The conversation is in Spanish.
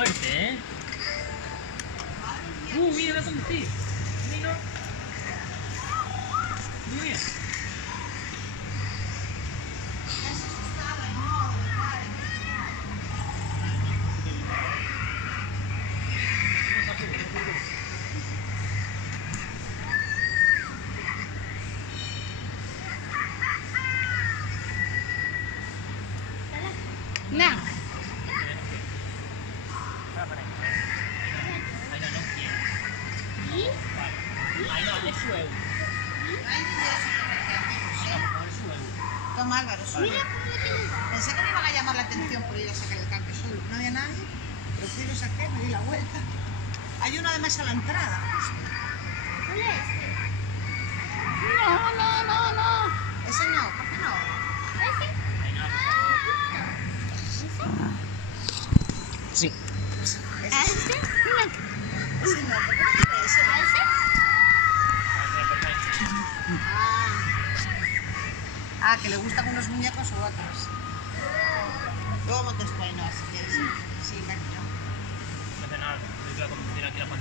fuerte, ¿eh? Mira la conducir. Mira. Mira. No. Ay, no, es su euro. Toma, Álvaro, sube. Pensé que me iban a llamar la atención por ir a sacar el cambio solo. No había nadie, pero fui, lo saqué, me di la vuelta. Hay uno además a la entrada, justo. No. Ese no, ¿por qué no? Ay, no, por favor. Sí. Ese ¿A sí. este? Ese no, ¿por qué no quiere ese? ¿A ese? Ah, que le gustan unos muñecos u otros. Luego montes tú ahí, no, si quieres. Sí, cariño. No hace nada. Voy a conducir aquí la pantalla.